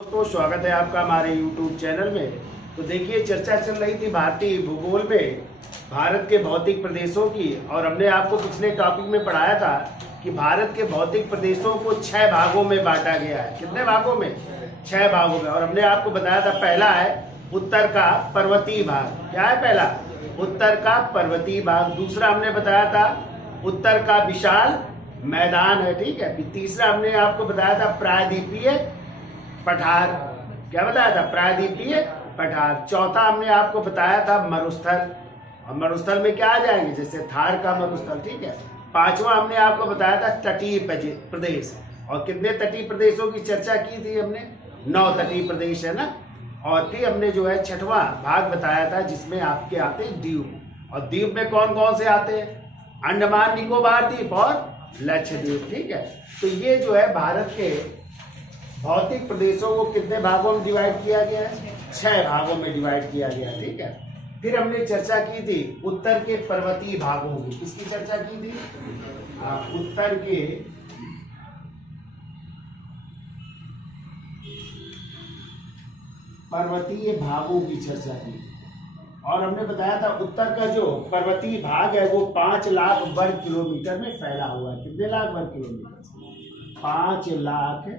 दोस्तों स्वागत है आपका हमारे YouTube चैनल में। तो देखिए चर्चा चल रही थी भारतीय भूगोल में भारत के भौतिक प्रदेशों की, और हमने आपको पिछले टॉपिक में पढ़ाया था कि भारत के भौतिक प्रदेशों को 6 भागों में बांटा गया है। कितने भागों में? 6 भागों में। और हमने आपको बताया था पहला है उत्तर का पर्वतीय भाग। क्या है पहला? उत्तर का पर्वतीय भाग। दूसरा हमने बताया था उत्तर का विशाल मैदान है, ठीक है। फिर तीसरा हमने आपको बताया था प्रायद्वीपीय पठार। क्या बताया था? प्रायद्वीपीय पठार। चौथा हमने आपको बताया था मरुस्थल, और मरुस्थल में क्या आ जाएंगे? जैसे थार का मरुस्थल, ठीक है। पांचवा हमने आपको बताया था तटीय प्रदेश। और कितने तटीय प्रदेशों की चर्चा की थी हमने? 9 तटीय प्रदेश है ना। और फिर हमने जो है 6वां भाग बताया था जिसमें आपके आते हैं द्वीप। और द्वीप में कौन कौन से आते हैं? अंडमान निकोबार द्वीप और लक्षद्वीप, ठीक है। तो ये जो है भारत के भौतिक प्रदेशों को कितने भागों में डिवाइड किया गया है? 6 भागों में डिवाइड किया गया, ठीक है। फिर हमने चर्चा की थी उत्तर के पर्वतीय भागों की। किसकी चर्चा की थी? उत्तर के पर्वतीय भागों की चर्चा की। और हमने बताया था उत्तर का जो पर्वतीय भाग है वो 5 लाख वर्ग किलोमीटर में फैला हुआ है। कितने लाख वर्ग किलोमीटर? 5 लाख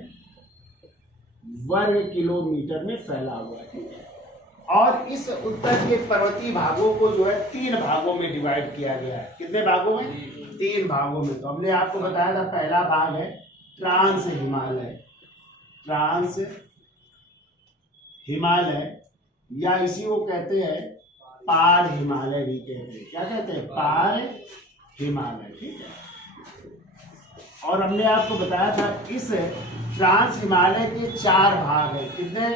वर्ग किलोमीटर में फैला हुआ है, ठीक है। और इस उत्तर के पर्वतीय भागों को जो है 3 भागों में डिवाइड किया गया है। कितने भागों में? 3 भागों में। तो हमने आपको बताया था पहला भाग है ट्रांस हिमालय। ट्रांस हिमालय, या इसी को कहते हैं पार हिमालय भी कहते हैं। क्या कहते हैं? पार हिमालय, ठीक है। और हमने आपको बताया था इस ट्रांस हिमालय के 4 भाग है। कितने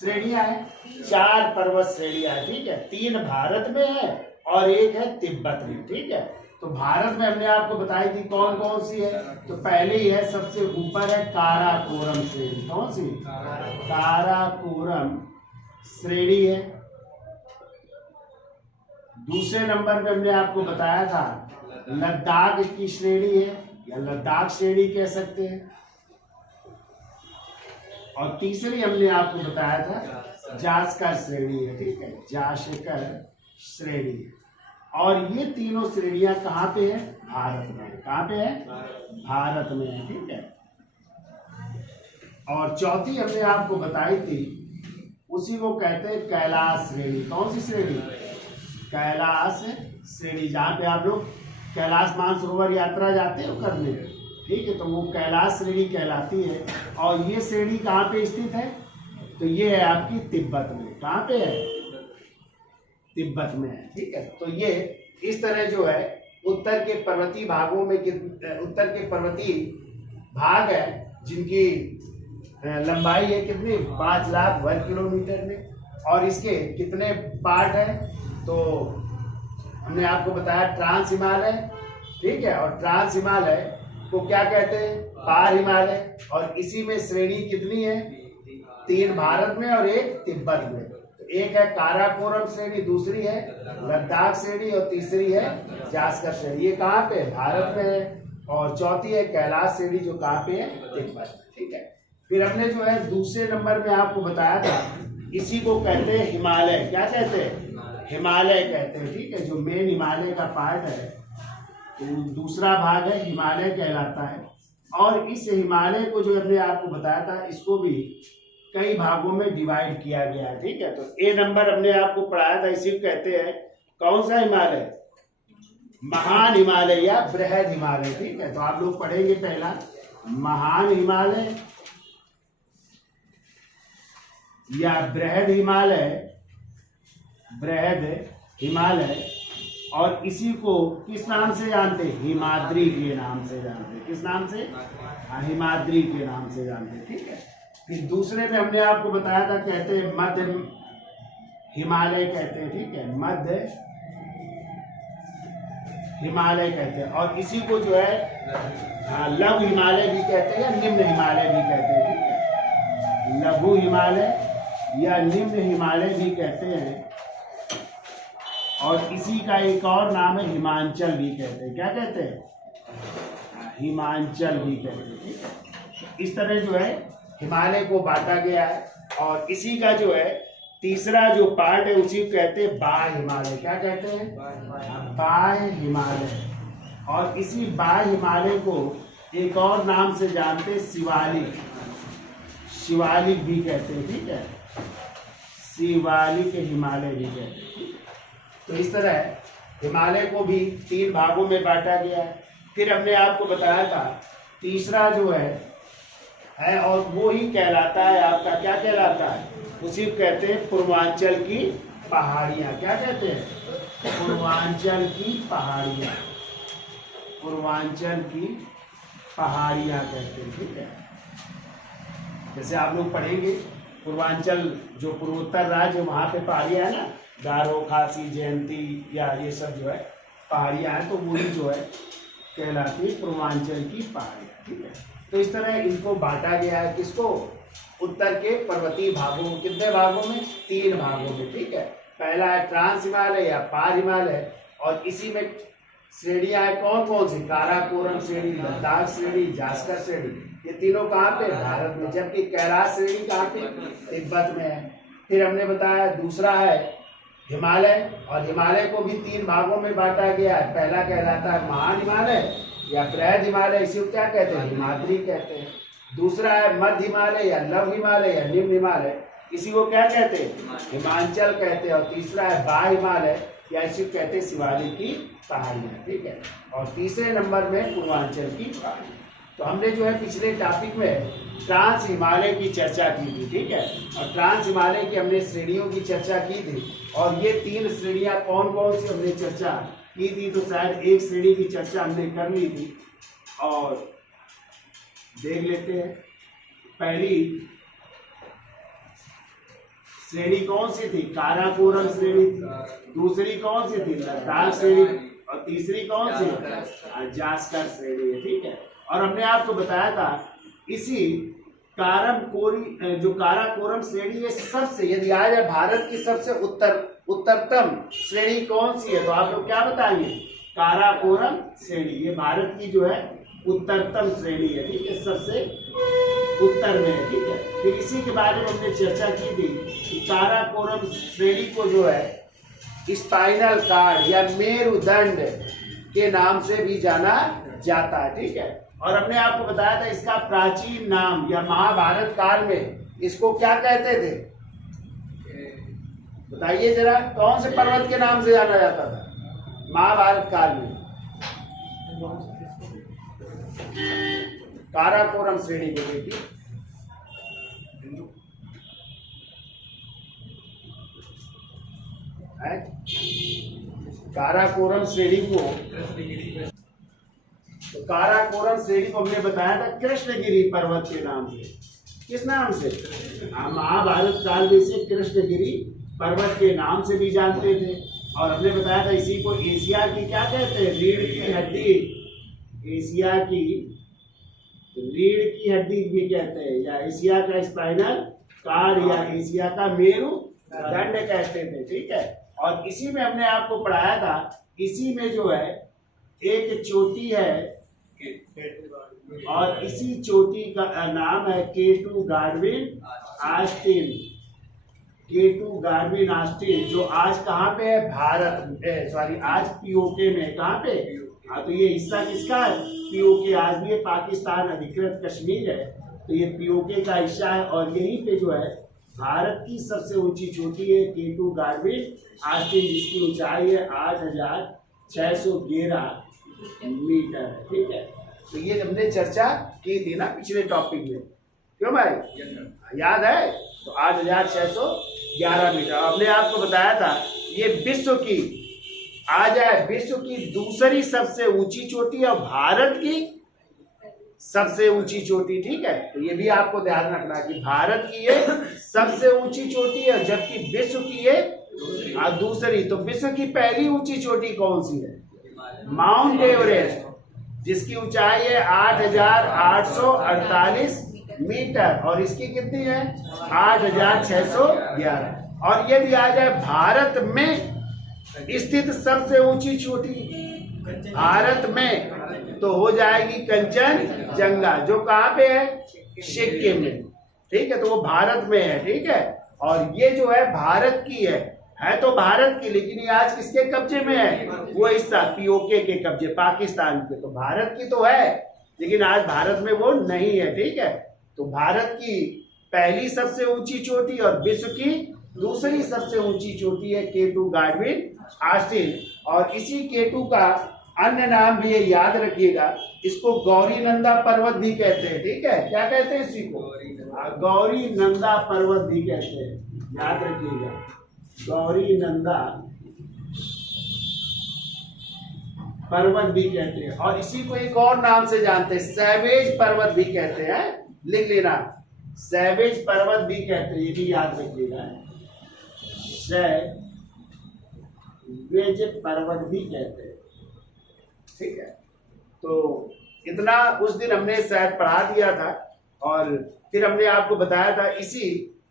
श्रेणियां हैं? 4 पर्वत श्रेणियां है, ठीक है। 3 भारत में है और 1 है तिब्बत में, ठीक है। तो भारत में हमने आपको बताई थी कौन कौन सी है। तो पहले ही है, सबसे ऊपर है काराकोरम श्रेणी। कौन सी? काराकोरम श्रेणी है। दूसरे नंबर पे हमने आपको बताया था लद्दाख की श्रेणी है, या लद्दाख श्रेणी कह सकते हैं। और तीसरी हमने आपको बताया था जास्कर श्रेणी है, ठीक है। जास्कर श्रेणी है। और ये तीनों श्रेणियां कहाँ पे है? भारत में। कहाँ पे है? भारत में है, ठीक है। और चौथी हमने आपको बताई थी, उसी को कहते हैं कैलाश श्रेणी। कौन सी श्रेणी? कैलाश श्रेणी। जहाँ पे आप लोग कैलाश मानसरोवर यात्रा जाते हो करने, ठीक है, तो वो कैलाश श्रेणी कहलाती है। और ये श्रेणी कहाँ पे स्थित है? तो ये है आपकी तिब्बत में। कहाँ पे है? तिब्बत में है, ठीक है। तो ये इस तरह जो है उत्तर के पर्वतीय भागों में, उत्तर के पर्वतीय भाग है जिनकी लंबाई है कितनी? 5 लाख वर्ग किलोमीटर में। और इसके कितने पार्ट है? तो हमने आपको बताया ट्रांस हिमालय, ठीक है। और ट्रांस हिमालय को क्या कहते हैं? पार हिमालय। और इसी में श्रेणी कितनी है? 3 भारत में और 1 तिब्बत में। तो एक है काराकोरम श्रेणी, दूसरी है लद्दाख श्रेणी, और तीसरी है जास्कर श्रेणी। ये कहाँ पे? भारत में है। और चौथी है कैलाश श्रेणी, जो कहाँ पे है? तिब्बत, ठीक है। फिर हमने जो है दूसरे नंबर में आपको बताया था, इसी को कहते हैं हिमालय। क्या कहते हैं? हिमालय कहते हैं, ठीक है। जो मेन हिमालय का पार्ट है, तो दूसरा भाग है हिमालय कहलाता है। और इस हिमालय को जो हमने आपको बताया था, इसको भी कई भागों में डिवाइड किया गया है, ठीक है। तो ए नंबर हमने आपको पढ़ाया था, इसी को कहते हैं कौन सा हिमालय? महान हिमालय या बृहद हिमालय, ठीक है। तो आप लोग पढ़ेंगे पहला महान हिमालय या बृहद हिमालय, बृहद हिमालय। और इसी को किस नाम से जानते हैं? हिमाद्री के नाम से जानते हैं। किस नाम से? हिमाद्री के नाम से जानते हैं, ठीक है। फिर दूसरे में हमने आपको बताया था, कहते हैं मध्य हिमालय कहते हैं, ठीक है। मध्य हिमालय कहते हैं। और इसी को जो है लघु हिमालय भी कहते हैं या निम्न हिमालय भी कहते हैं, ठीक है। लघु हिमालय या निम्न हिमालय भी कहते हैं। और इसी का एक और नाम है हिमांचल भी कहते हैं। क्या कहते हैं? हिमांचल भी कहते हैं, ठीक है। इस तरह जो है हिमालय को बांटा गया है। और इसी का जो है तीसरा जो पार्ट है उसी को कहते हैं बाह्य हिमालय। क्या कहते हैं? बाह्य हिमालय। और इसी बाह्य हिमालय को एक और नाम से जानते हैं, शिवालिक। शिवालिक भी कहते हैं, ठीक है, शिवालिक हिमालय भी कहते हैं। तो इस तरह हिमालय को भी 3 भागों में बांटा गया है। फिर हमने आपको बताया था तीसरा जो है और वो ही कहलाता है आपका, क्या कहलाता है? उसी को कहते हैं पूर्वांचल की पहाड़ियाँ। क्या कहते हैं? पूर्वांचल की पहाड़ियाँ। पूर्वांचल की पहाड़ियाँ कहते हैं, ठीक है। जैसे आप लोग पढ़ेंगे पूर्वांचल जो पूर्वोत्तर राज्य वहाँ पे पहाड़ियाँ है ना, गारो, खासी, जयंती या ये सब जो है पहाड़ियाँ हैं, तो वही जो है कहलाती है पूर्वांचल की पहाड़ियाँ, ठीक है। तो इस तरह इनको बांटा गया है, किसको? उत्तर के पर्वतीय भागों में। कितने भागों में? 3 भागों में, ठीक है। पहला है ट्रांस हिमालय या पार हिमालय, और इसी में श्रेणियां हैं कौन कौन सी? काराकोरम श्रेणी, लद्दाख श्रेणी, जास्कर श्रेणी। ये तीनों कहाँ पे? भारत में। जबकि कैलाश श्रेणी कहाँ पे? तिब्बत में है। फिर हमने बताया दूसरा है हिमालय, और हिमालय को भी 3 भागों में बांटा गया है। पहला कहलाता है महान हिमालय या बृहद हिमालय, इसी को क्या कहते हैं? हिमाद्री कहते हैं। दूसरा है मध्य हिमालय या लघु हिमालय या निम्न हिमालय, इसी को क्या कहते हैं? हिमांचल कहते हैं। और तीसरा है बाह्य हिमालय या इसी को कहते हैं शिवालिक की पहाड़ियाँ, ठीक है। और तीसरे नंबर में पूर्वांचल की पहाड़ियाँ। तो हमने जो है पिछले टॉपिक में ट्रांस हिमालय की चर्चा की थी, ठीक है। और ट्रांस हिमालय की हमने श्रेणियों की चर्चा की थी, और ये 3 श्रेणियाँ कौन कौन सी हमने चर्चा की थी, तो शायद एक श्रेणी की चर्चा हमने कर ली थी, और देख लेते हैं। पहली श्रेणी कौन सी थी? काराकोरम श्रेणी थी। दूसरी कौन सी थी? लद्दाख श्रेणी। और तीसरी कौन सी? जास्कर श्रेणी है, ठीक है। और हमने आपको बताया था इसी जो काराकोरम श्रेणी है सबसे, यदि आज भारत की सबसे उत्तरतम श्रेणी कौन सी है, तो आप लोग क्या बताएंगे? काराकोरम श्रेणी। ये भारत की जो है उत्तरतम श्रेणी है, ठीक है, सबसे उत्तर में है, ठीक है। फिर इसी के बारे में हमने चर्चा की थी कि काराकोरम श्रेणी को जो है स्पाइनल कार्ड या मेरुदंड के नाम से भी जाना जाता है, ठीक है। और हमने आपको बताया था इसका प्राचीन नाम या महाभारत काल में इसको क्या कहते थे? बताइए जरा, कौन से पर्वत के नाम से जाना जाता था महाभारत काल में? काराकोरम श्रेणी को देखिए, काराकोरम श्रेणी को, तो काराकोरम श्रेणी को हमने बताया था कृष्णगिरी पर्वत के नाम से। किस नाम से? महाभारत काल में इसे कृष्णगिरी पर्वत के नाम से भी जानते थे। और हमने बताया था इसी को एशिया की क्या कहते हैं? रीढ़ की हड्डी। एशिया की रीढ़ की हड्डी भी कहते हैं, या एशिया का स्पाइनल कार्ड या एशिया का मेरुदंड कहते थे, ठीक है। और इसी में हमने आपको पढ़ाया था, इसी में जो है एक चोटी है, और इसी चोटी का नाम है केटू गाडविन ऑस्टिन। केटू गाडविन ऑस्टिन, जो आज कहाँ पे है? आज पीओके में। कहाँ पे? हाँ, तो ये हिस्सा किसका है? पीओके। आज भी ये पाकिस्तान अधिकृत कश्मीर है, तो ये पीओके का हिस्सा है। और यहीं पे जो है भारत की सबसे ऊंची चोटी है केटू गाडविन ऑस्टिन, जिसकी ऊंचाई है 8611 मीटर है, ठीक है। तो ये हमने चर्चा की थी ना पिछले टॉपिक में, क्यों भाई? याद है? तो 8611 मीटर। हमने आपको बताया था ये विश्व की दूसरी सबसे ऊंची चोटी और भारत की सबसे ऊंची चोटी, ठीक है। तो ये भी आपको ध्यान रखना कि भारत की ये सबसे ऊंची चोटी है, जबकि विश्व की ये दूसरी। तो विश्व की पहली ऊंची चोटी कौन सी है? माउंट एवरेस्ट, जिसकी ऊंचाई है 8848 मीटर, और इसकी कितनी है? 8611। और यदि आ जाए भारत में स्थित सबसे ऊंची चोटी भारत में, तो हो जाएगी कंचनजंगा, जो कहाँ पे है? सिक्किम में। ठीक है, तो वो भारत में है, ठीक है। और ये जो है भारत की है तो भारत की, लेकिन ये आज किसके कब्जे में है? वो हिस्सा पीओके के कब्जे, पाकिस्तान के। तो भारत की तो है लेकिन आज भारत में वो नहीं है, ठीक है। तो भारत की पहली सबसे ऊंची चोटी और विश्व की दूसरी सबसे ऊंची चोटी है K2 गॉडविन ऑस्टिन। और इसी K2 का अन्य नाम भी याद रखिएगा, इसको गौरी नंदा पर्वत भी कहते हैं, ठीक है। क्या कहते हैं इसी को? गौरी नंदा पर्वत भी कहते हैं, याद रखिएगा, गौरी नंदा पर्वत भी कहते हैं। और इसी को एक और नाम से जानते हैं, सैवेज पर्वत भी कहते हैं, लिख लेना, सैवेज पर्वत भी कहते हैं, ये भी याद रखिएगा, सैवेज पर्वत भी कहते हैं, ठीक है। तो इतना उस दिन हमने शायद पढ़ा दिया था। और फिर हमने आपको बताया था इसी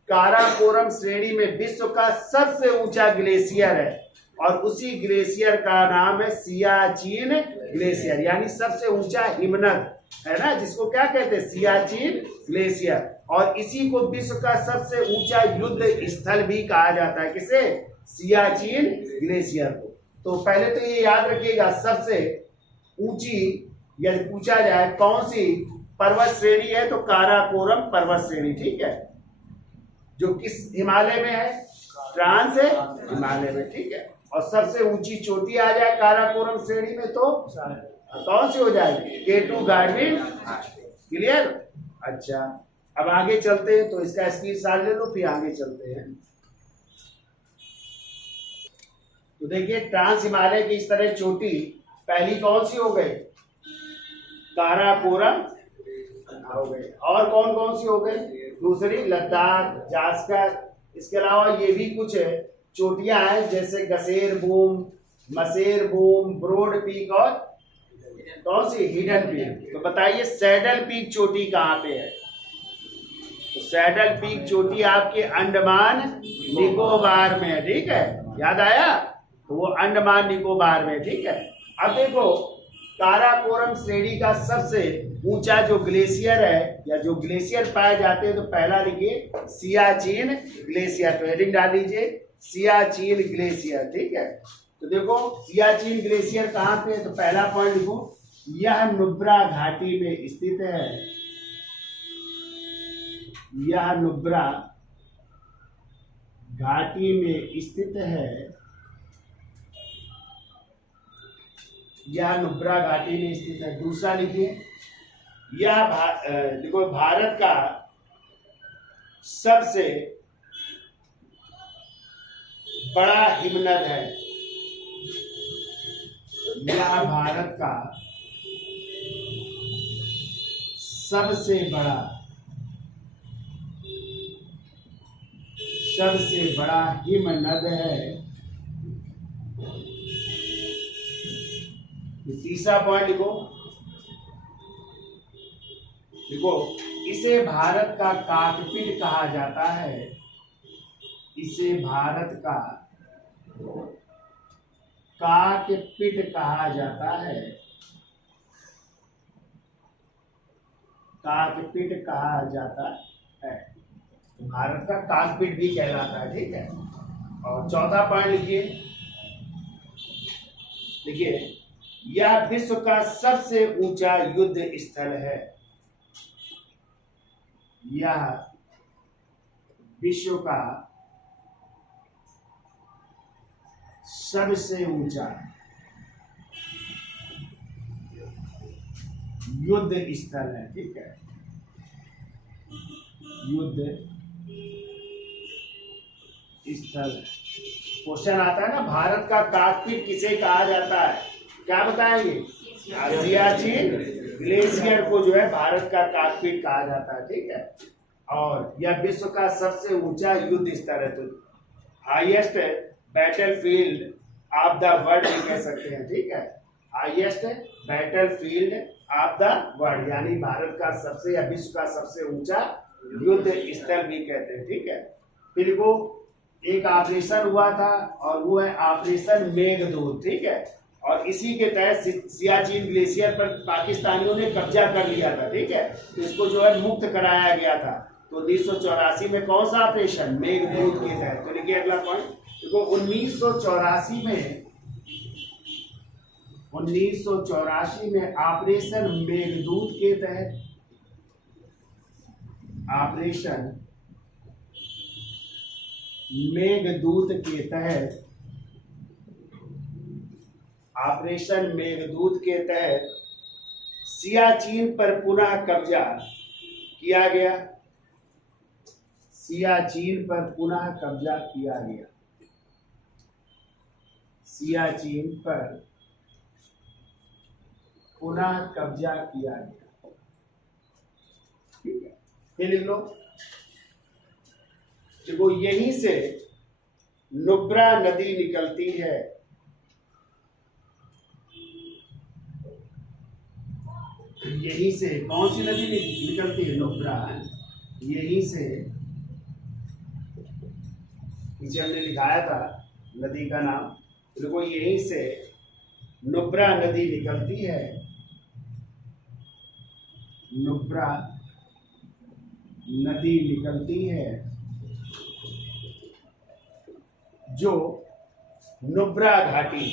काराकोरम श्रेणी में विश्व का सबसे ऊंचा ग्लेशियर है और उसी ग्लेशियर का नाम है सियाचिन ग्लेशियर, यानी सबसे ऊंचा हिमनद है ना, जिसको क्या कहते हैं? सियाचिन ग्लेशियर। और इसी को विश्व का सबसे ऊंचा युद्ध स्थल भी कहा जाता है, किसे? सियाचिन ग्लेशियर को। तो पहले तो ये याद रखिएगा, सबसे ऊंची यदि पूछा जाए कौन सी पर्वत श्रेणी है तो काराकोरम पर्वत श्रेणी, ठीक है, जो किस हिमालय में है? ट्रांस है हिमालय में, ठीक है। और सबसे ऊंची चोटी आ जाए काराकोरम श्रेणी में तो कौन सी हो जाएगी? K2 Godwin. क्लियर? अच्छा, अब आगे चलते हैं, तो इसका स्क्रीनशॉट ले लो, फिर आगे चलते हैं। तो देखिए, ट्रांस हिमालय की इस तरह चोटी पहली कौन सी हो गई? काराकोरम हो गई। और कौन कौन सी हो गई? दूसरी लद्दाख, जास्कर। इसके अलावा ये भी कुछ चोटियां हैं, जैसे गसेर बूम, मसेर बूम, ब्रॉड पीक और कौन सी? Hidden peak. तो बताइए सैडल पीक चोटी कहाँ पे है? तो सैडल पीक चोटी आपके अंडमान निकोबार में है, ठीक है, याद आया? तो वो अंडमान निकोबार में, ठीक है। अब देखो, काराकोरम श्रेणी का सबसे ऊंचा जो ग्लेशियर है या जो ग्लेशियर पाए जाते हैं, तो पहला लिखिए सियाचिन ग्लेशियर। तो हेडिंग डाल लीजिए सियाचिन ग्लेशियर, ठीक है। तो देखो सियाचिन ग्लेशियर कहाँ पे है? तो पहला पॉइंट लिखो, यह नुब्रा घाटी में स्थित है, यह नुब्रा घाटी में स्थित है, यह नुब्रा घाटी में स्थित है। दूसरा लिखिए, यह देखो भारत का सबसे बड़ा हिमनद है, यह भारत का सबसे बड़ा हिमनद है। तीसरा पॉइंट लिखो, इसे भारत का काकपिट कहा जाता है, इसे भारत का काकपिट कहा जाता है, काकपिट कहा जाता है, भारत का काकपिट भी कहलाता है, ठीक है। और चौथा पॉइंट लिखिए, यह विश्व का सबसे ऊंचा युद्ध स्थल है, यह विश्व का सबसे ऊंचा युद्ध स्थल है, ठीक है, युद्ध स्थल। क्वेश्चन आता है ना, भारत का काकपिट किसे कहा जाता है? क्या बताएंगे? सियाचिन ग्लेशियर को जो है भारत का काकपिट कहा जाता है, ठीक है। और यह विश्व का सबसे ऊंचा युद्ध स्थल है, तो highest battlefield of the world भी कह सकते हैं, ठीक है, highest battlefield of the world, यानी भारत का सबसे या विश्व का सबसे ऊंचा युद्ध स्थल भी कहते हैं, ठीक है। फिर वो एक ऑपरेशन हुआ था और वो है ऑपरेशन मेघदूत, ठीक है। और इसी के तहत सियाचिन ग्लेशियर पर पाकिस्तानियों ने कब्जा कर लिया था, ठीक है। तो इसको जो है मुक्त कराया गया था। तो 1984 में कौन सा ऑपरेशन? मेघदूत के तहत। तो लिखिए अगला पॉइंट, देखो 1984 में ऑपरेशन मेघदूत के तहत, ऑपरेशन मेघदूत के तहत, ऑपरेशन मेघदूत के तहत सियाचिन पर पुनः कब्जा किया गया। सियाचिन पर पुनः कब्जा किया गया। सियाचिन पर पुनः कब्जा किया गया। ठीक है, ये लिख लो। देखो यहीं से नुब्रा नदी निकलती है। यहीं से कौन सी नदी निकलती है? नुब्रा। यहीं से, पीछे हमने लिखाया था नदी का नाम, देखो यहीं से नुब्रा नदी निकलती है। नुब्रा नदी निकलती है, जो नुब्रा घाटी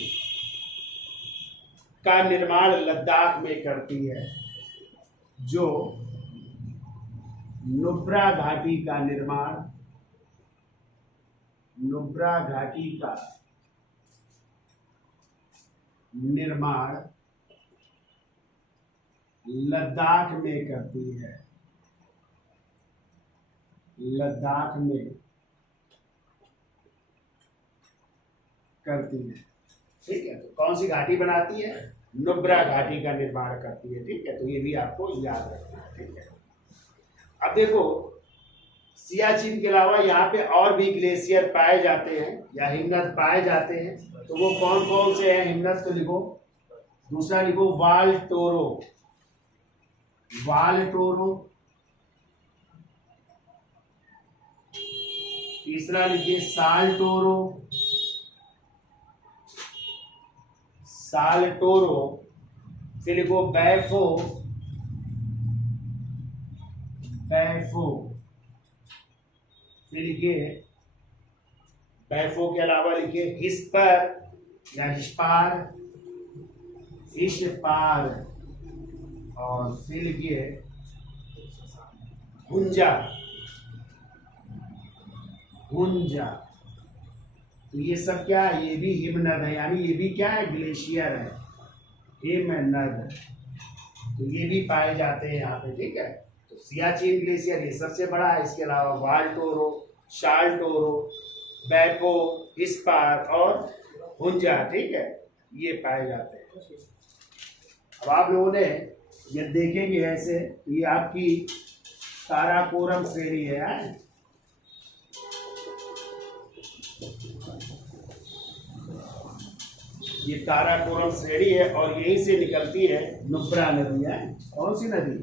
का निर्माण लद्दाख में करती है। जो नुब्रा घाटी का निर्माण, नुब्रा घाटी का निर्माण लद्दाख में करती है। लद्दाख में करती है। ठीक है, तो कौन सी घाटी बनाती है? नुब्रा घाटी का निर्माण करती है। ठीक है, तो ये भी आपको याद रखना है। ठीक है, अब देखो सियाचिन के अलावा यहाँ पे और भी ग्लेशियर पाए जाते हैं या हिमनद पाए जाते हैं, तो वो कौन कौन से हैं हिमनद? तो लिखो, दूसरा लिखो वाल टोरो, वाल टोरो। तीसरा लिखिए साल टोरो, साल टोरो। फिर लिखो बैफो, बैफो। फिर लिखिए बैफो के अलावा लिखिए हिस्पर या हिस्पार, हिस्पार। और फिर लिखिए हुंजा, हुंजा। तो ये सब क्या है? ये भी हिमनद है, यानी ये भी क्या है? ग्लेशियर है, हिमनद। तो ये भी पाए जाते हैं यहाँ पे। ठीक है, तो सियाचिन ग्लेशियर ये सबसे बड़ा है। इसके अलावा वाल टोरो, शाल टोरो, बैफो, हिस्पार और हुंजा, ठीक है, ये पाए जाते हैं। अब आप लोगों ने ये देखेंगे ऐसे, ये आपकी काराकोरम श्रेणी है। ये काराकोरम श्रेणी है और यहीं से निकलती है नुब्रा नदी है। कौन सी नदी?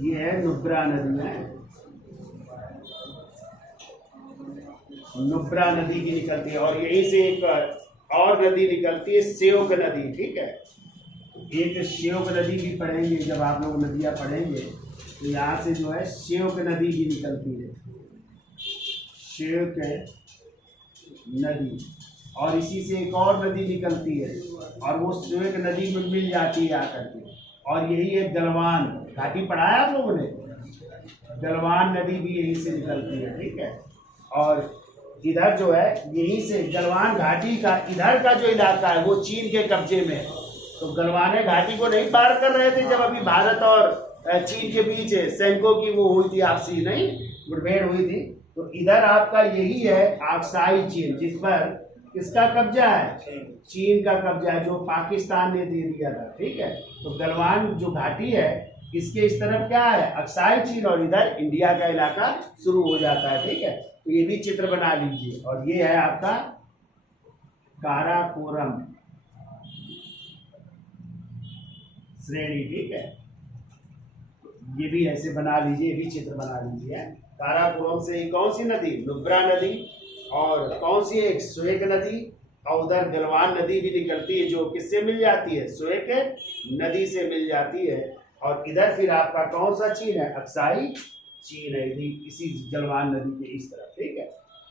ये है नुब्रा नदी है। नुब्रा नदी की निकलती है और यहीं से एक और नदी निकलती है, श्योक नदी। ठीक है, एक श्योक नदी भी पढ़ेंगे जब आप लोग नदियां पढ़ेंगे, तो यहाँ से जो है श्योक नदी भी निकलती है, श्योक नदी। और इसी से एक और नदी निकलती है और वो श्योक नदी में मिल जाती है आकर के। और यही है गलवान घाटी, पढ़ाया आप लोगों ने? गलवान नदी भी यहीं से निकलती है। ठीक है, और इधर जो है यहीं से गलवान घाटी का इधर का जो इलाका है वो चीन के कब्जे में है। तो गलवान घाटी को नहीं पार कर रहे थे जब अभी भारत और चीन के बीच सैनिकों की वो हुई थी, आपसी नहीं मुठभेड़ हुई थी। तो इधर आपका यही है अक्साई चीन, जिस पर किसका कब्जा है? चीन का कब्जा है, जो पाकिस्तान ने दे दिया था। ठीक है, तो गलवान जो घाटी है इसके इस तरफ क्या है? अक्साई चीन, और इधर इंडिया का इलाका शुरू हो जाता है। ठीक है, तो ये भी चित्र बना लीजिए। और ये है आपका काराकोरम श्रेणी। ठीक है, ये भी ऐसे बना लीजिए, ये भी चित्र बना लीजिए। काराकोरम से कौन सी नदी? नुब्रा नदी। और कौन सी एक? श्वेक नदी। और उधर गलवान नदी भी निकलती है, जो किससे मिल जाती है? श्वेक नदी से मिल जाती है। और इधर फिर आपका कौन सा चीन है? अक्साई चीन है इसी गलवान नदी के इस तरफ, ठीक है।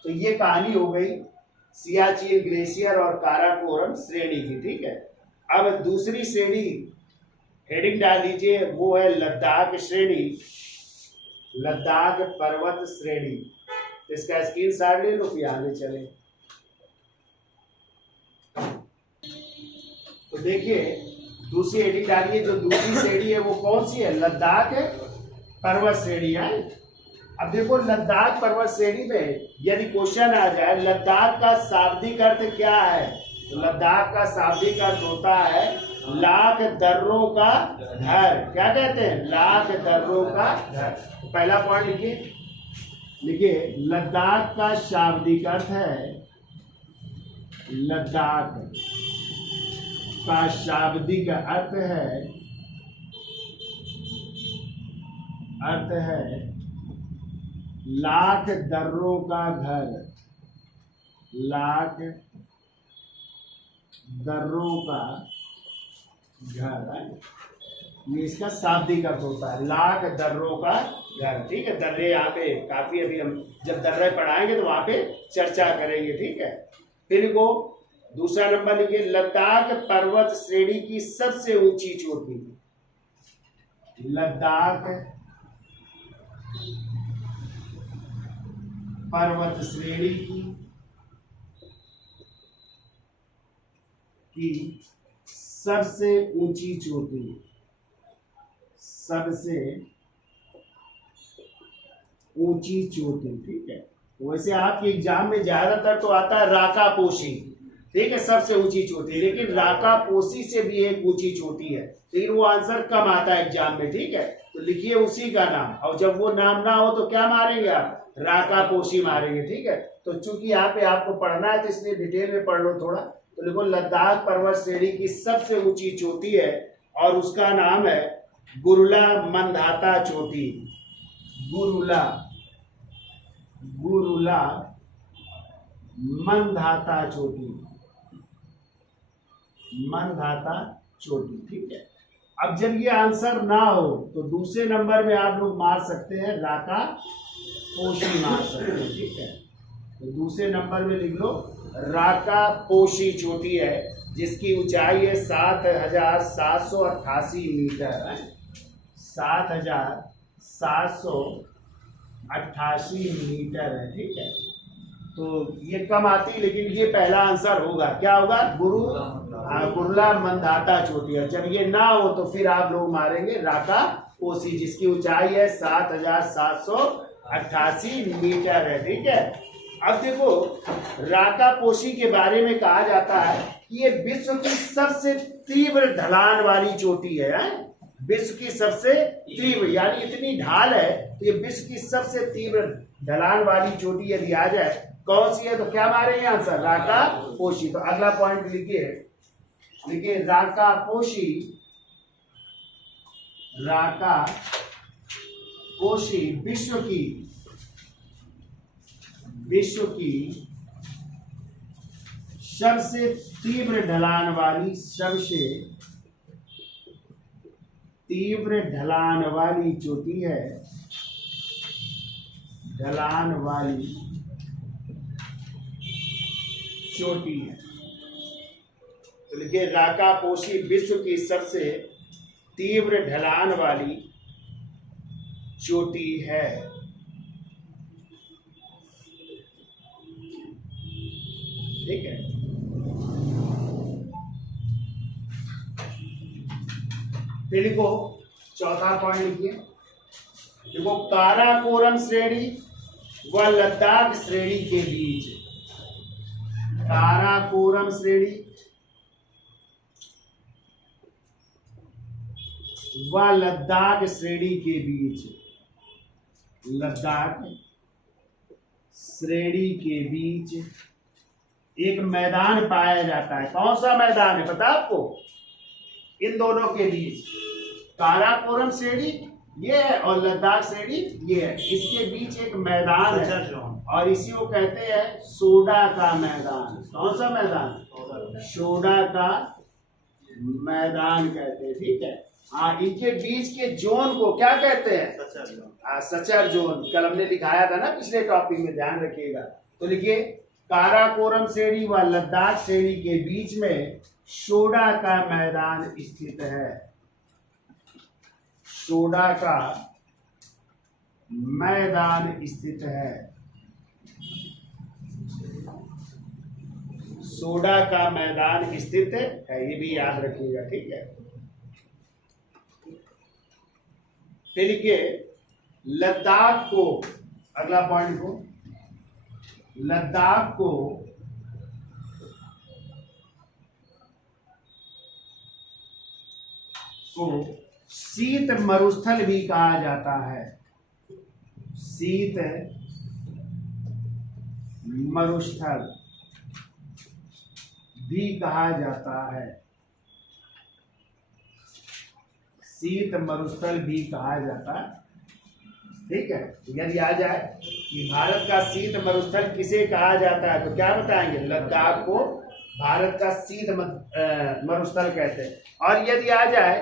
तो ये कहानी हो गई सियाचिन ग्लेशियर और काराकोरम श्रेणी की, ठीक है। अब दूसरी श्रेणी हेडिंग डाल दीजिए, वो है लद्दाख श्रेणी, लद्दाख पर्वत श्रेणी। इसका स्क्रीनशॉट ले लो फिर आगे चले। तो देखिए दूसरी हेडिंग डालिए, जो दूसरी श्रेणी है वो कौन सी है, लद्दाख पर्वत श्रेणी है। अब देखो लद्दाख पर्वत श्रेणी में यदि क्वेश्चन आ जाए लद्दाख का शाब्दिक अर्थ क्या है, तो लद्दाख का शाब्दिक अर्थ होता है लाख दर्रों का घर। क्या कहते हैं, लाख दर्रों का घर। तो पहला पॉइंट लिखिए, लिखिए लद्दाख का शाब्दिक अर्थ है, लद्दाख का शाब्दिक अर्थ है लाख दर्रों का घर, लाख दर्रों का घर है, ये इसका शाब्दिक अर्थ होता है, लाख दर्रों का घर, ठीक है। दर्रे यहाँ पे काफी, अभी हम जब दर्रे पढ़ाएंगे तो वहां पे चर्चा करेंगे, ठीक है। फिर को दूसरा नंबर लिखिए, लद्दाख पर्वत श्रेणी की सबसे ऊंची चोटी, लद्दाख पर्वत श्रेणी की सबसे ऊंची चोटी, सबसे ऊंची चोटी, ठीक है। वैसे आपके एग्जाम में ज्यादातर तो आता है राका पोशी, ठीक है, सबसे ऊंची चोटी, लेकिन राका पोशी से भी एक ऊंची चोटी है, लेकिन वो आंसर कम आता है एग्जाम में, ठीक है। तो लिखिए उसी का नाम, और जब वो नाम ना हो तो क्या मारेंगे आप, राका पोशी मारेंगे, ठीक है। तो चूंकि यहाँ पे आपको पढ़ना है तो इसलिए डिटेल में पढ़ लो थोड़ा। तो देखो लद्दाख पर्वत श्रेणी की सबसे ऊंची चोटी है और उसका नाम है गुरुला मंदाता चोटी, गुरुला मंदाता चोटी, मंदाता चोटी, ठीक है। अब जब ये आंसर ना हो तो दूसरे नंबर में आप लोग मार सकते हैं राका पोशी, मार सकते हैं, ठीक है। तो दूसरे नंबर में लिख लो राका पोशी चोटी है, जिसकी ऊंचाई है 7,788 मीटर है, 7,788 मीटर है, ठीक है। तो ये कम आती, लेकिन ये पहला आंसर होगा, क्या होगा, गुरुला मंदाता चोटी है। जब ये ना हो तो फिर आप लोग मारेंगे राका पोशी, जिसकी ऊंचाई है 7,788 मीटर है, ठीक है। अब देखो राका पोशी के बारे में कहा जाता है कि ये विश्व की सबसे तीव्र ढलान वाली चोटी है, विश्व की सबसे तीव्र, यानी इतनी ढाल है तो ये विश्व की सबसे तीव्र ढलान वाली चोटी यदि आ जाए कौन सी है, तो क्या मारेंगे आंसर, राका पोशी। तो अगला पॉइंट लिखिए, लिखिए राका पोशी, राका पोशी विश्व की सबसे तीव्र ढलान वाली, सबसे तीव्र ढलान वाली चोटी है, ढलान वाली चोटी है। तो लिखिए राका पोशी विश्व की सबसे तीव्र ढलान वाली चोटी है, ठीक है। फिर देखो चौथा पॉइंट लिखिए, देखो काराकोरम श्रेणी व लद्दाख श्रेणी के बीच, काराकोरम श्रेणी व लद्दाख श्रेणी के बीच, लद्दाख श्रेणी के बीच एक मैदान पाया जाता है। कौन सा मैदान है पता आपको, इन दोनों के बीच काराकोरम श्रेणी ये है और लद्दाख श्रेणी ये है, इसके बीच एक मैदान है और इसी को कहते हैं सोडा का मैदान। कौन सा मैदान, सोडा का मैदान कहते हैं, ठीक है। हाँ, इनके बीच के जोन को क्या कहते हैं? Suture zone. कल हमने दिखाया था ना पिछले टॉपिक में, ध्यान रखिएगा। तो लिखिए, काराकोरम श्रेणी व लद्दाख श्रेणी के बीच में शोडा का मैदान स्थित है। शोडा का मैदान स्थित है। सोडा का मैदान स्थित है, ये भी याद रखिएगा, ठीक है। फिर लिखिए, लद्दाख को, अगला पॉइंट को, लद्दाख को शीत मरुस्थल भी कहा जाता है। शीत मरुस्थल भी कहा जाता है। शीत मरुस्थल भी कहा जाता है, ठीक है। यदि आ जाए कि भारत का शीत मरुस्थल किसे कहा जाता है, तो क्या बताएंगे? लद्दाख को भारत का शीत मरुस्थल कहते हैं। और यदि आ जाए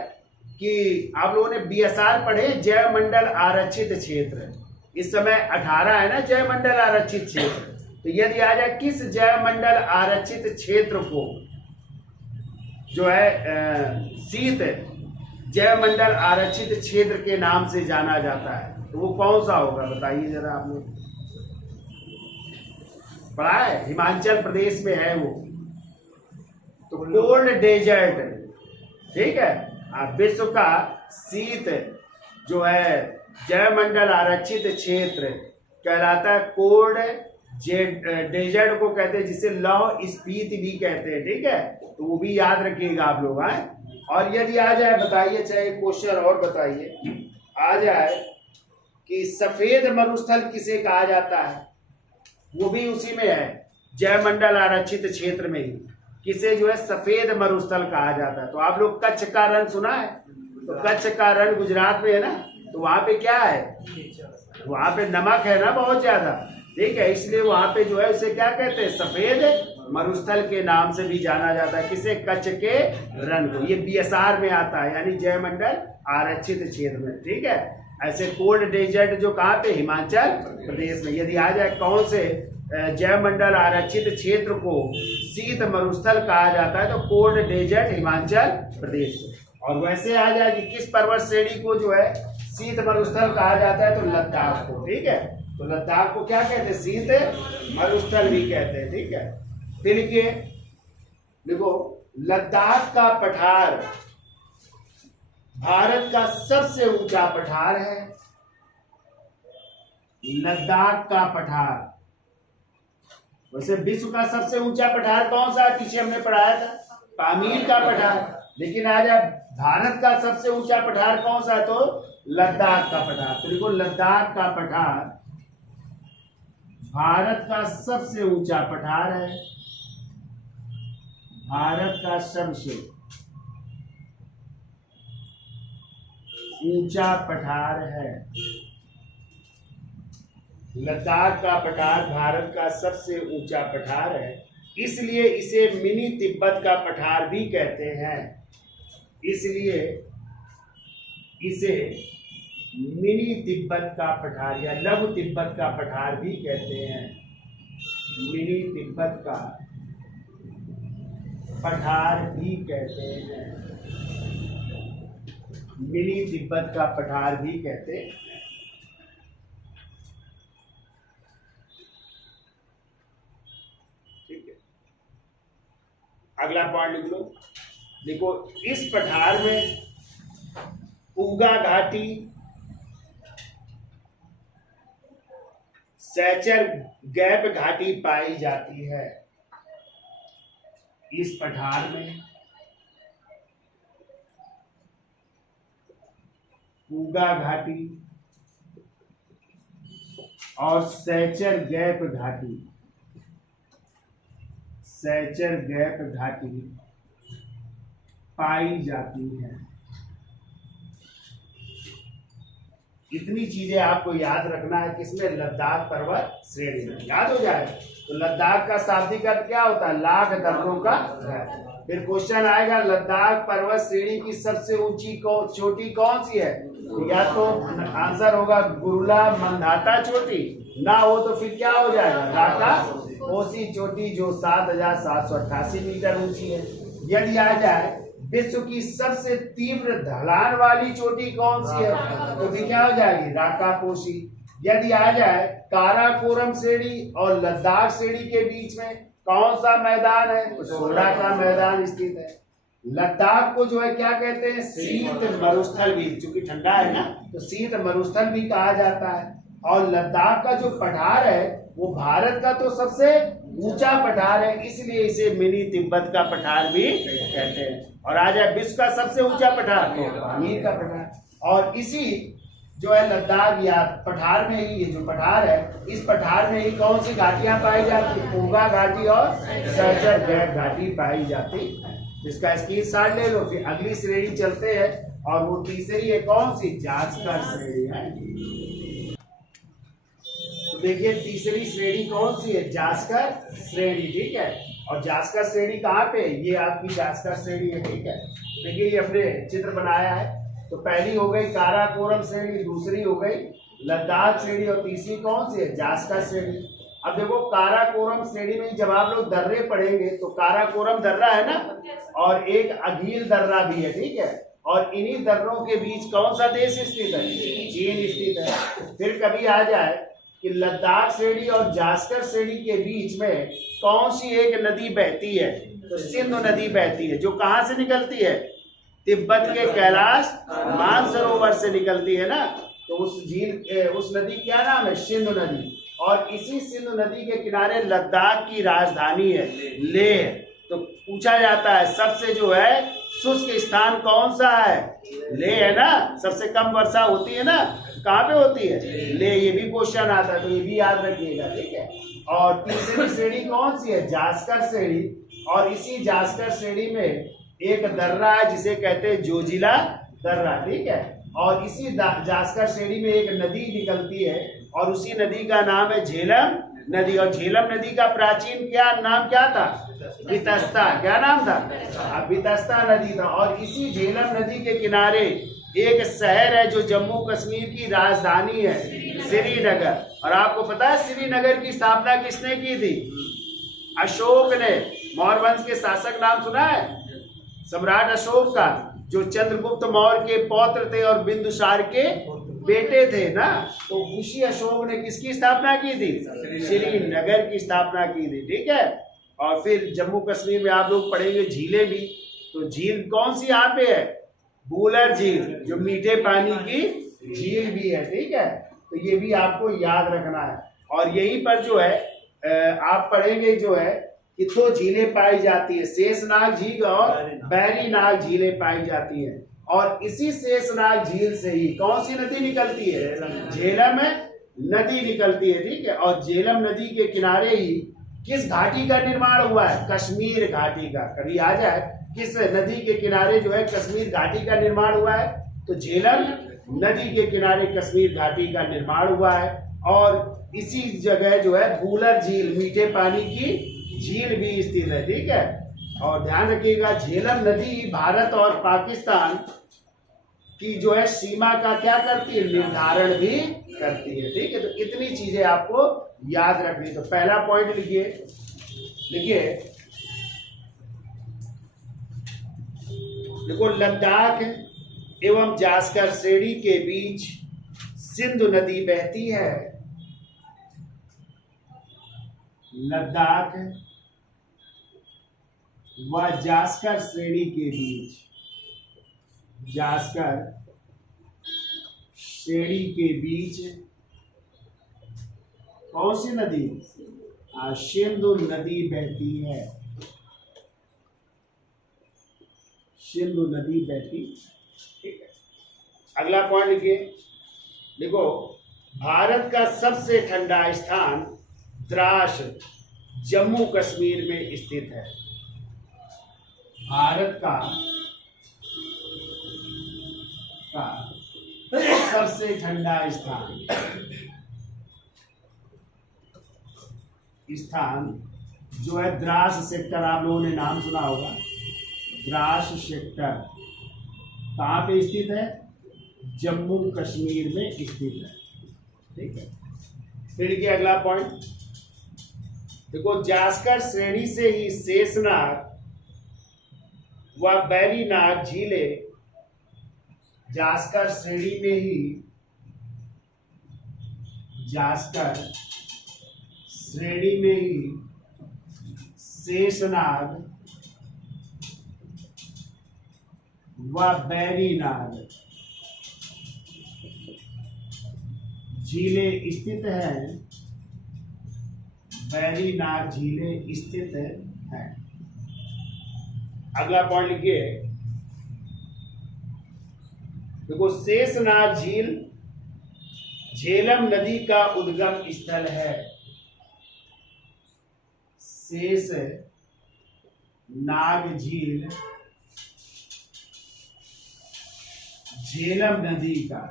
कि आप लोगों ने बीएसआर पढ़े, जैव मंडल आरक्षित क्षेत्र, इस समय 18 है ना जैव मंडल आरक्षित क्षेत्र। तो यदि आ जाए किस जैव मंडल आरक्षित क्षेत्र को जो है शीत जैव मंडल आरक्षित क्षेत्र के नाम से जाना जाता है, तो वो कौन सा होगा? बताइए जरा। आपने पढ़ा है, हिमाचल प्रदेश में है वो। तो कोल्ड डेजर्ट, ठीक है। विश्व का शीत जो है जैव मंडल आरक्षित क्षेत्र कहलाता है कोल्ड डेजर्ट को कहते हैं, जिसे लौह स्फीति भी कहते हैं, ठीक है। तो वो भी याद रखिएगा आप लोग। और यदि आ जाए, बताइए, चाहे क्वेश्चन और बताइए, आ जाए कि सफेद मरुस्थल किसे कहा जाता है, वो भी उसी में है, जैव मंडल आरक्षित क्षेत्र में ही किसे जो है सफेद मरुस्थल कहा जाता है। तो आप लोग कच्छ का रण सुना है? तो कच्छ का रण गुजरात में है ना, तो वहां पे क्या है? वहां पे नमक है ना बहुत ज्यादा, ठीक है। इसलिए वहां पे जो है उसे क्या कहते हैं? सफेद मरुस्थल के नाम से भी जाना जाता है। किसे? कच्छ के रण को। ये बीएसआर में आता है, यानी जैव मंडल आरक्षित क्षेत्र में, ठीक है। ऐसे कोल्ड डेजर्ट जो कहाँ पे? हिमाचल प्रदेश में। यदि आ जाए कौन से जैव मंडल आरक्षित क्षेत्र को शीत मरुस्थल कहा जाता है, तो कोल्ड डेजर्ट हिमाचल प्रदेश। और वैसे आ जाए कि किस पर्वत श्रेणी को जो है शीत मरुस्थल कहा जाता है, तो लद्दाख को, ठीक है। तो लद्दाख को क्या कहते हैं? शीत मरुस्थल भी कहते हैं, ठीक है। फिर लिखिए, देखो, लद्दाख का पठार भारत का सबसे ऊंचा पठार है। लद्दाख का पठार, वैसे विश्व का सबसे ऊंचा पठार कौन सा है? पीछे हमने पढ़ाया था, पामीर का पठार। लेकिन आज भारत का सबसे ऊंचा पठार कौन सा है? तो लद्दाख का पठार। तो देखो, लद्दाख का पठार भारत का सबसे ऊंचा पठार है। भारत का सबसे ऊंचा पठार है। लद्दाख का पठार भारत का सबसे ऊंचा पठार है, इसलिए इसे मिनी तिब्बत का पठार भी कहते हैं। इसलिए इसे मिनी तिब्बत का पठार या लघु तिब्बत का पठार भी कहते हैं। मिनी तिब्बत का पठार भी कहते हैं। मिनी तिब्बत का पठार भी कहते हैं। ठीक है, अगला पॉइंट लिख लो। देखो, इस पठार में पूगा घाटी, सैचर गैप घाटी पाई जाती है। इस पठार में पूगा घाटी और सैचर गैप घाटी, सैचर गैप घाटी पाई जाती है। इतनी चीजें आपको याद रखना है किसमें, लद्दाख पर्वत श्रेणी में। याद हो जाए तो लद्दाख का शाब्दिक अर्थ क्या होता है, लाख दर्रों का घर। फिर क्वेश्चन आएगा लद्दाख पर्वत श्रेणी की सबसे ऊंची चोटी कौन सी है, या तो आंसर होगा गुरुला मंदाता चोटी, ना हो तो फिर क्या हो जाएगा, राका ओसी चोटी जो 7,788 मीटर ऊंची है। यदि आ जाए विश्व की सबसे तीव्र ढलान वाली चोटी कौन सी है, तो फिर क्या हो जाएगी, राका पोशी। यदि आ जाए काराकोरम श्रेणी और लद्दाख श्रेणी के बीच में कौन सा मैदान है, तो सोडा का मैदान स्थित है। लद्दाख को जो है क्या कहते हैं, शीत मरुस्थल भी, चूंकि ठंडा है ना तो शीत मरुस्थल भी कहा जाता है। और लद्दाख का जो पठार है वो भारत का तो सबसे ऊंचा पठार है, इसलिए इसे मिनी तिब्बत का पठार भी कहते हैं। और आ जाए विश्व का सबसे ऊंचा पठार, तो पामीर का पठार। और इसी जो है लद्दाख या पठार में ही, ये जो पठार है इस पठार में ही कौन सी घाटियां पाई जाती है, पूंगा घाटी और सरसर गैर घाटी पाई जाती है। इसका स्क्रीनशॉट ले लो। फिर अगली श्रेणी चलते हैं और वो तीसरी है कौन सी, जास्कर श्रेणी है। तो देखिए तीसरी श्रेणी कौन सी है, जास्कर श्रेणी, ठीक है। और जास्कर श्रेणी कहाँ पे, ये आपकी जास्कर श्रेणी है, ठीक है। देखिए ये अपने चित्र बनाया है। तो पहली हो गई काराकोरम श्रेणी, दूसरी हो गई लद्दाख श्रेणी और तीसरी कौन सी है, जास्कर श्रेणी। अब देखो काराकोरम श्रेणी में जब आप लोग दर्रे पढ़ेंगे तो काराकोरम दर्रा है ना, और एक अघील दर्रा भी है, ठीक है। और इन्हीं दर्रों के बीच कौन सा देश स्थित है, चीन स्थित है। फिर कभी आ जाए कि लद्दाख श्रेणी और जास्कर श्रेणी के बीच में कौन सी एक नदी बहती है, तो सिंधु नदी बहती है, जो कहाँ से निकलती है, तिब्बत के कैलाश मानसरोवर से निकलती है ना। तो उस झील उस नदी क्या नाम है, सिंधु नदी। और इसी सिंधु नदी के किनारे लद्दाख की राजधानी है लेह। तो पूछा जाता है सबसे जो है शुष्क स्थान कौन सा है, लेह है ना। सबसे कम वर्षा होती है ना, कहाँ पे होती है, लेह। ये भी क्वेश्चन आता है तो ये भी याद रखिएगा, ठीक है। और तीसरी श्रेणी कौन सी है, जास्कर श्रेणी। और इसी जास्कर श्रेणी में एक दर्रा है जिसे कहते हैं जोजिला दर्रा, ठीक है। और इसी जास्कर श्रेणी में एक नदी निकलती है और उसी नदी का नाम है झेलम नदी। और झेलम नदी का प्राचीन नाम क्या था, वितस्ता। क्या नाम था, वितस्ता नदी था। और इसी झेलम नदी के किनारे एक शहर है जो जम्मू कश्मीर की राजधानी है, श्रीनगर। और आपको पता है श्रीनगर की स्थापना किसने की थी, अशोक ने। मौर्य वंश के शासक नाम सुना है, सम्राट अशोक का, जो चंद्रगुप्त मौर्य के पौत्र थे और बिंदुसार के बेटे थे ना। तो उसी अशोक ने किसकी स्थापना की थी, श्रीनगर की स्थापना की थी, ठीक है। और फिर जम्मू कश्मीर में आप लोग पढ़ेंगे झीलें भी। तो झील कौन सी यहाँ पे है, बूलर झील, जो मीठे पानी की झील भी है, ठीक है। तो ये भी आपको याद रखना है। और यहीं पर जो है आप पढ़ेंगे जो है कि दो झीलें पाई जाती है, शेषनाग झील और बैरीनाग झीलें पाई जाती है। और इसी शेषनाग झील से ही कौन सी नदी निकलती है, झेलम नदी निकलती है, ठीक है। और झेलम नदी के किनारे ही किस घाटी का निर्माण हुआ है, कश्मीर घाटी का। कभी आ जाए किस नदी के किनारे जो है कश्मीर घाटी का निर्माण हुआ है, तो झेलम नदी के किनारे कश्मीर घाटी का निर्माण हुआ है। और इसी जगह जो है बूलर झील, मीठे पानी की झील भी स्थित है, ठीक है। और ध्यान रखिएगा झेलम नदी भारत और पाकिस्तान की जो है सीमा का क्या करती है, निर्धारण भी करती है, ठीक है। तो इतनी चीजें आपको याद रखनी। तो पहला पॉइंट लिखिए, देखो लद्दाख एवं जास्कर श्रेणी के बीच सिंधु नदी बहती है। लद्दाख व जास्कर श्रेणी के बीच, जास्कर श्रेणी के बीच कौन सी नदी, सिंधु नदी बहती है, सिंधु नदी बहती, ठीक है। अगला पॉइंट लिखिए, देखो भारत का सबसे ठंडा स्थान द्रास जम्मू कश्मीर में स्थित है। भारत का सबसे ठंडा स्थान जो है द्रास सेक्टर, आप लोगों ने नाम सुना होगा, द्रास सेक्टर कहाँ पे स्थित है? जम्मू कश्मीर में स्थित है। ठीक है, फिर ये अगला पॉइंट देखो, जास्कर श्रेणी से ही शेषनाग व बैरीनाग झीलें, जास्कर श्रेणी में ही, जास्कर श्रेणी में ही शेषनाग व बैरीनाग झीलें स्थित हैं, बैरीनाग झीलें स्थित हैं। अगला पॉइंट लिखिए, देखो शेषनाग झील झेलम नदी का उद्गम स्थल है। शेष नाग झील झेलम नदी का,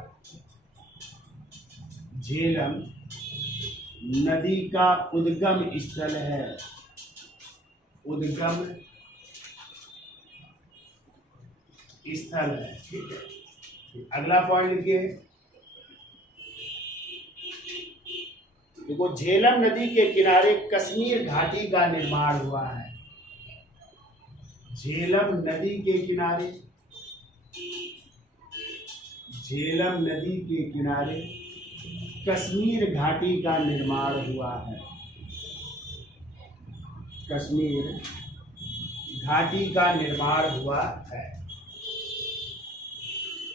झेलम नदी का उद्गम स्थल है, उद्गम स्थल है। ठीक है, अगला पॉइंट लिखिए, देखो झेलम नदी के किनारे कश्मीर घाटी का निर्माण हुआ है। झेलम नदी के किनारे, झेलम नदी के किनारे कश्मीर घाटी का निर्माण हुआ है। कश्मीर घाटी का निर्माण हुआ है।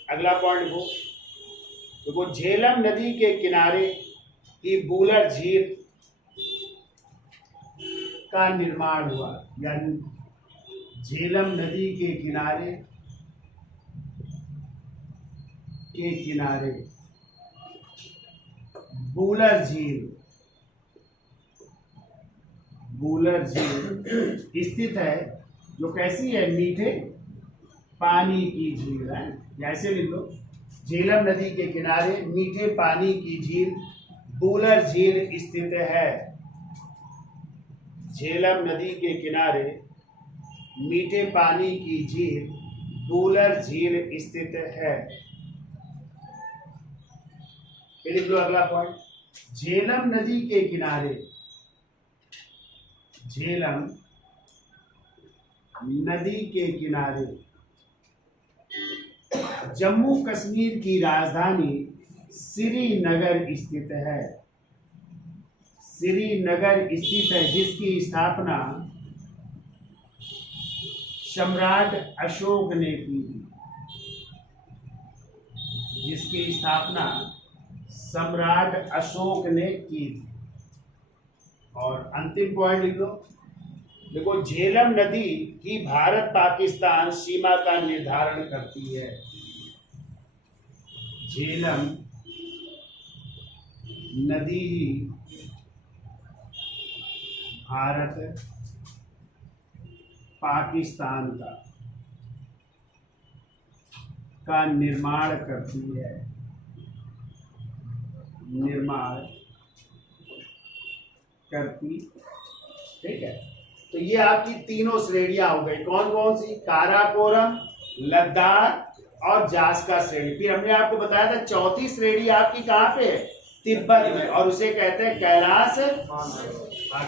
अगला पॉइंट देखो झेलम नदी के किनारे की बूलर झील का निर्माण हुआ, यानी झेलम नदी के किनारे बूलर झील, बूलर झील स्थित है, जो कैसी है? मीठे पानी की झील है। ऐसे लिख लो, झेलम नदी के किनारे मीठे पानी की झील बूलर झील स्थित है। झेलम नदी के किनारे मीठे पानी की झील बूलर झील स्थित है। फिर लिख लो अगला पॉइंट, झेलम नदी के किनारे, झेलम नदी के किनारे जम्मू कश्मीर की राजधानी श्रीनगर स्थित है। श्रीनगर स्थित है, जिसकी स्थापना सम्राट अशोक ने की, जिसकी स्थापना सम्राट अशोक ने की। और अंतिम पॉइंट लिख लो, देखो झेलम नदी ही भारत पाकिस्तान सीमा का निर्धारण करती है। झेलम नदी ही भारत पाकिस्तान का निर्माण करती है, निर्माण करती। ठीक है, तो ये आपकी तीनों श्रेणियां हो गई। कौन कौन सी? काराकोरम, लद्दाख और जास्का श्रेणी। फिर हमने आपको बताया था चौथी श्रेणी आपकी कहाँ पे है? तिब्बत में, और उसे कहते हैं कैलाश,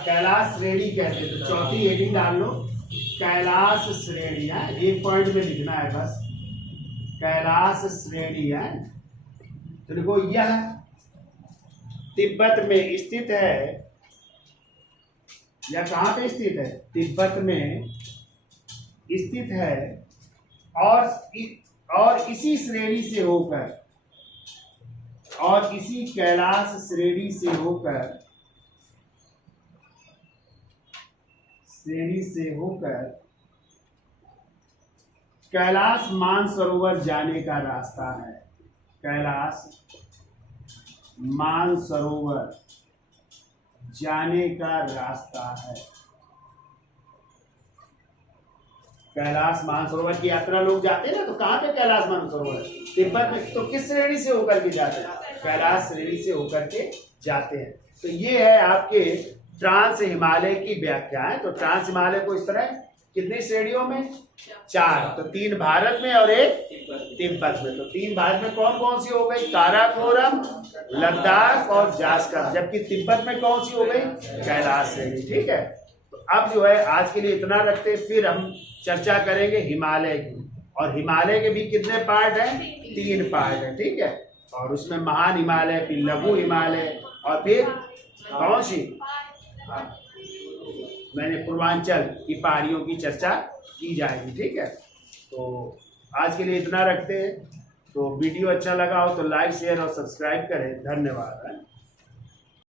कैलाश श्रेणी कहते हैं। तो चौथी हेडिंग डाल लो, कैलाश श्रेणी है। एक पॉइंट में लिखना है बस, कैलाश श्रेणी है। तो देखो यह तिब्बत में स्थित है, या कहाँ पे स्थित है? तिब्बत में स्थित है, और इसी श्रेणी से होकर, और इसी कैलाश श्रेणी से होकर, कैलाश मानसरोवर जाने का रास्ता है। कैलाश मानसरोवर जाने का रास्ता है। कैलाश मानसरोवर की यात्रा लोग जाते हैं ना, तो कहाँ पे कैलाश मानसरोवर है? तिब्बत में। तो किस श्रेणी से होकर के जाते हैं? कैलाश श्रेणी से होकर के जाते हैं। तो ये है आपके ट्रांस हिमालय की व्याख्या है। तो ट्रांस हिमालय को इस तरह कितनी श्रेणियों में? 4। तो 3 भारत में और 1 तिब्बत में। तो 3 भारत में कौन कौन सी हो गई? काराकोरम, लद्दाख और जास्कर। जबकि तिब्बत में कौन सी हो गई? कैलाश श्रेणी। ठीक है, तो अब जो है आज के लिए इतना रखते हैं, फिर हम चर्चा करेंगे हिमालय की। और हिमालय के भी कितने पार्ट हैं? 3 पार्ट है। ठीक है, और उसमें महान हिमालय, फिर लघु हिमालय और फिर कौन सी? मैंने पूर्वांचल की पहाड़ियों की चर्चा की जाएगी। ठीक है, तो आज के लिए इतना रखते हैं। तो वीडियो अच्छा लगा हो तो लाइक, शेयर और सब्सक्राइब करें। धन्यवाद।